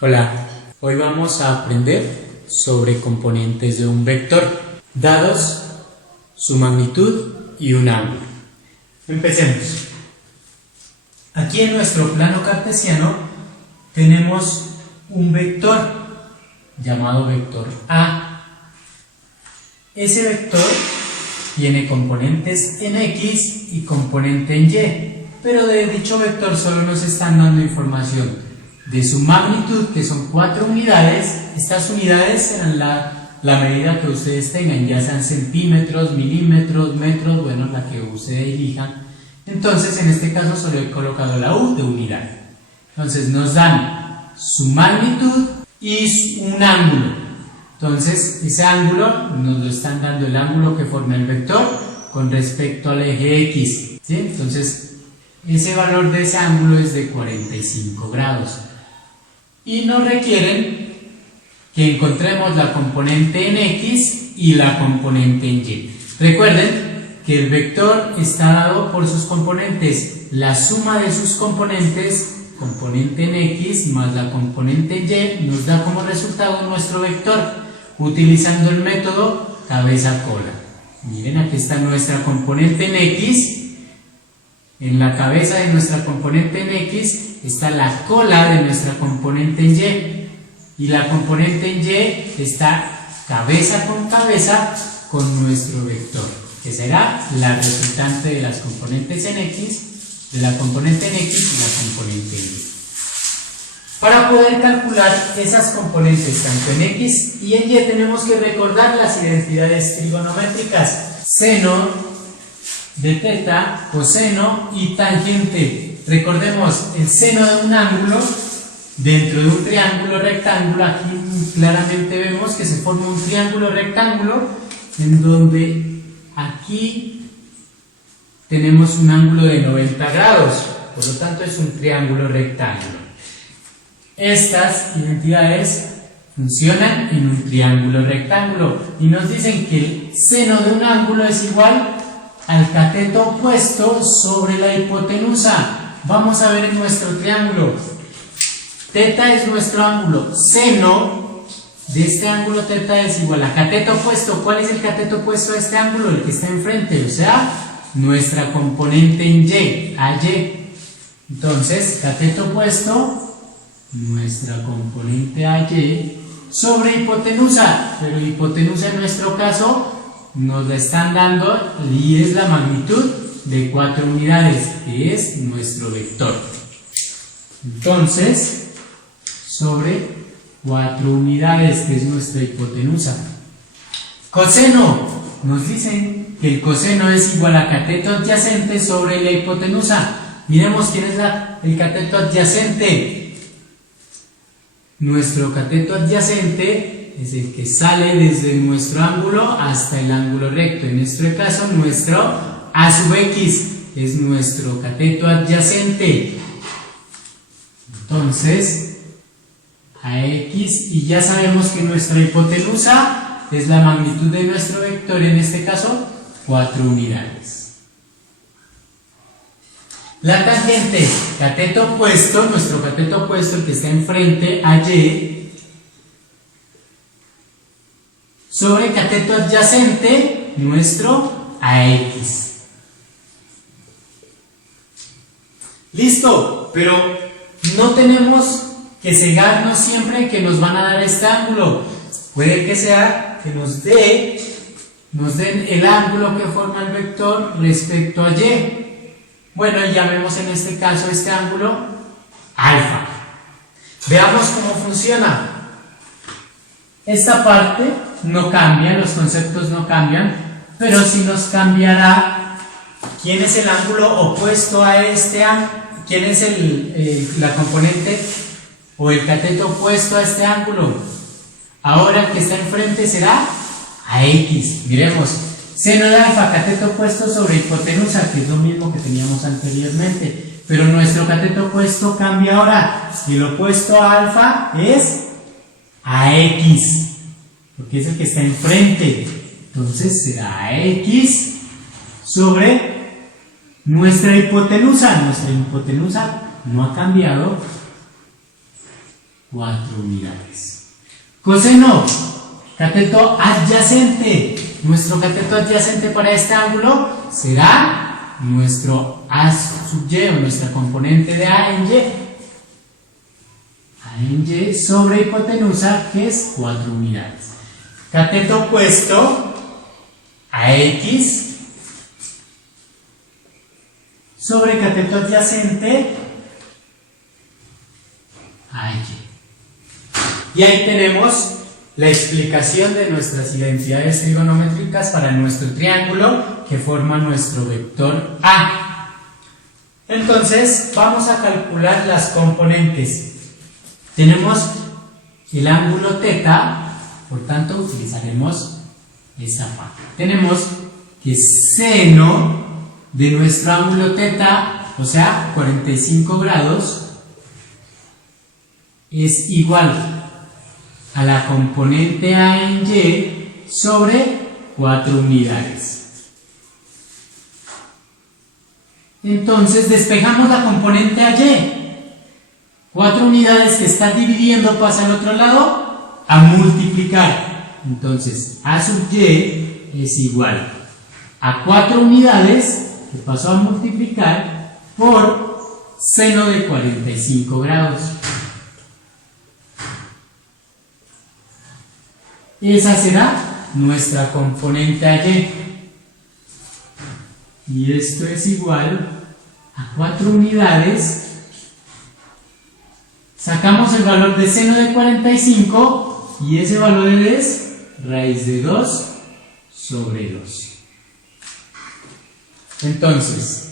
Hola, hoy vamos a aprender sobre componentes de un vector, dados su magnitud y un ángulo. Empecemos. Aquí en nuestro plano cartesiano tenemos un vector llamado vector A. Ese vector tiene componentes en X y componente en Y, pero de dicho vector solo nos están dando información de su magnitud, que son 4 unidades. Estas unidades serán la medida que ustedes tengan, ya sean centímetros, milímetros, metros, bueno, la que ustedes elijan. Entonces, en este caso solo he colocado la U de unidad. Entonces, nos dan su magnitud y un ángulo. Entonces, ese ángulo nos lo están dando el ángulo que forma el vector con respecto al eje X, ¿sí? Entonces, ese valor de ese ángulo es de 45 grados. Y nos requieren que encontremos la componente en X y la componente en Y. Recuerden que el vector está dado por sus componentes. La suma de sus componentes, componente en X más la componente en Y, nos da como resultado nuestro vector, utilizando el método cabeza-cola. Miren, aquí está nuestra componente en X. En la cabeza de nuestra componente en X está la cola de nuestra componente en Y, y la componente en Y está cabeza con nuestro vector, que será la resultante de las componentes en X, de la componente en X y la componente en Y. Para poder calcular esas componentes tanto en X y en Y tenemos que recordar las identidades trigonométricas: seno de teta, coseno y tangente. Recordemos, el seno de un ángulo dentro de un triángulo rectángulo. Aquí claramente vemos que se forma un triángulo rectángulo en donde aquí tenemos un ángulo de 90 grados, por lo tanto es un triángulo rectángulo. Estas identidades funcionan en un triángulo rectángulo y nos dicen que el seno de un ángulo es igual al cateto opuesto sobre la hipotenusa. Vamos a ver en nuestro triángulo. Teta es nuestro ángulo. Seno de este ángulo teta es igual a cateto opuesto. ¿Cuál es el cateto opuesto a este ángulo? El que está enfrente, o sea, nuestra componente en Y, AY. Entonces, cateto opuesto, nuestra componente AY sobre hipotenusa. Pero hipotenusa en nuestro caso nos la están dando y es la magnitud de 4 unidades, que es nuestro vector. Entonces, sobre 4 unidades, que es nuestra hipotenusa. Coseno, nos dicen que el coseno es igual a cateto adyacente sobre la hipotenusa. Miremos quién es el cateto adyacente. Nuestro cateto adyacente es el que sale desde nuestro ángulo hasta el ángulo recto. En nuestro caso, nuestro A sub X es nuestro cateto adyacente. Entonces, AX, y ya sabemos que nuestra hipotenusa es la magnitud de nuestro vector, en este caso, 4 unidades. La tangente, cateto opuesto, nuestro cateto opuesto, el que está enfrente, AY, sobre cateto adyacente, nuestro AX. Listo, pero no tenemos que cegarnos siempre en que nos van a dar este ángulo. Puede que sea que nos den el ángulo que forma el vector respecto a Y. Bueno, y llamemos en este caso este ángulo alfa. Veamos cómo funciona. Esta parte no cambia, los conceptos no cambian, pero sí nos cambiará quién es el ángulo opuesto a este ángulo, quién es la componente o el cateto opuesto a este ángulo. Ahora el que está enfrente será AX. Miremos, seno de alfa, cateto opuesto sobre hipotenusa, que es lo mismo que teníamos anteriormente, pero nuestro cateto opuesto cambia ahora, y el opuesto a alfa es AX, porque es el que está enfrente. Entonces será AX sobre nuestra hipotenusa no ha cambiado, 4 unidades. Coseno, cateto adyacente. Nuestro cateto adyacente para este ángulo será nuestro A sub y, o nuestra componente de A en Y. A en Y sobre hipotenusa, que es 4 unidades. Cateto opuesto, AX sobre cateto adyacente, AY. Y ahí tenemos la explicación de nuestras identidades trigonométricas para nuestro triángulo que forma nuestro vector A. Entonces vamos a calcular las componentes. Tenemos el ángulo θ, por tanto utilizaremos esta parte. Tenemos que seno de nuestro ángulo θ, o sea 45 grados, es igual a la componente A en Y sobre 4 unidades. Entonces despejamos la componente AY. 4 unidades que está dividiendo pasa al otro lado a multiplicar. Entonces A sub Y es igual a 4 unidades que pasó a multiplicar por seno de 45 grados. Esa será nuestra componente AY. Y esto es igual a 4 unidades. Sacamos el valor de seno de 45 y ese valor es raíz de 2 sobre 2. Entonces,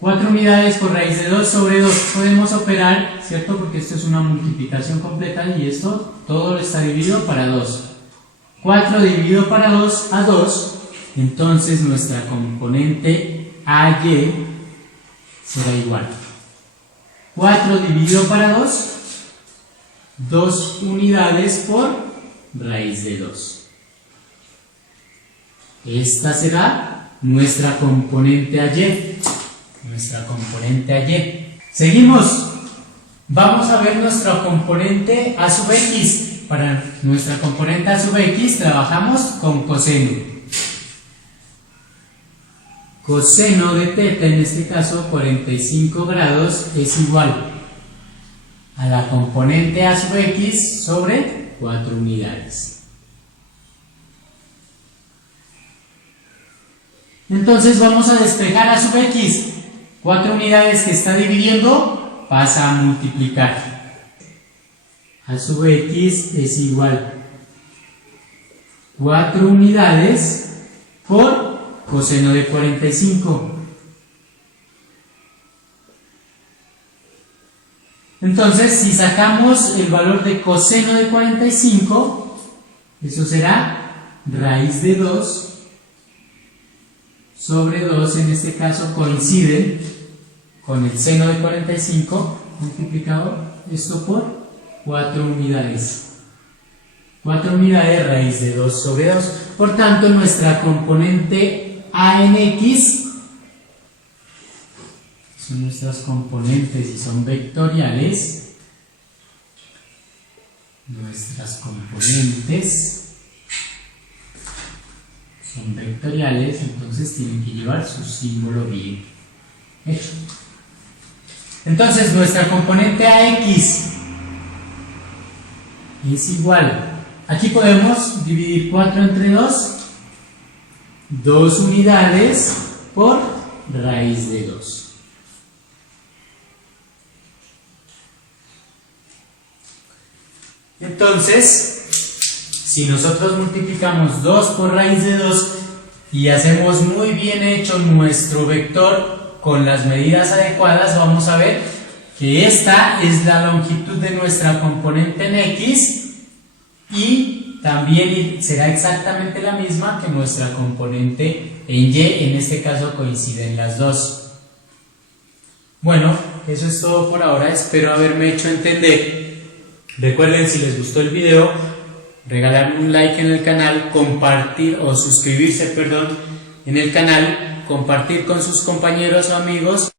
4 unidades por raíz de 2 sobre 2. Podemos operar, ¿cierto? Porque esto es una multiplicación completa y esto todo está dividido para 2. 4 dividido para 2 a 2. Entonces nuestra componente AY será igual. 4 dividido para 2, 2 unidades por raíz de 2. Esta será nuestra componente AY. Nuestra componente AY. Seguimos. Vamos a ver nuestra componente A sub X. Para nuestra componente A sub X trabajamos con coseno. Coseno de θ, en este caso 45 grados, es igual a la componente A sub X sobre 4 unidades. Entonces vamos a despejar A sub X. 4 unidades que está dividiendo pasa a multiplicar. A sub X es igual 4 unidades por coseno de 45. Entonces, si sacamos el valor de coseno de 45, eso será raíz de 2 sobre 2, en este caso coincide con el seno de 45 multiplicado esto por 4 unidades. 4 unidades raíz de 2 sobre 2. Por tanto, nuestra componente A en X son nuestras componentes y son vectoriales. Nuestras componentes son vectoriales, entonces tienen que llevar su símbolo bien hecho. Entonces, nuestra componente AX es igual. Aquí podemos dividir 4 entre 2. 2 unidades por raíz de 2. Entonces, si nosotros multiplicamos 2 por raíz de 2 y hacemos muy bien hecho nuestro vector con las medidas adecuadas, vamos a ver que esta es la longitud de nuestra componente en X y también será exactamente la misma que nuestra componente en Y, en este caso coinciden las dos. Bueno, eso es todo por ahora, espero haberme hecho entender. Recuerden, si les gustó el video, regalarme un like en el canal, compartir o suscribirse, en el canal, compartir con sus compañeros o amigos.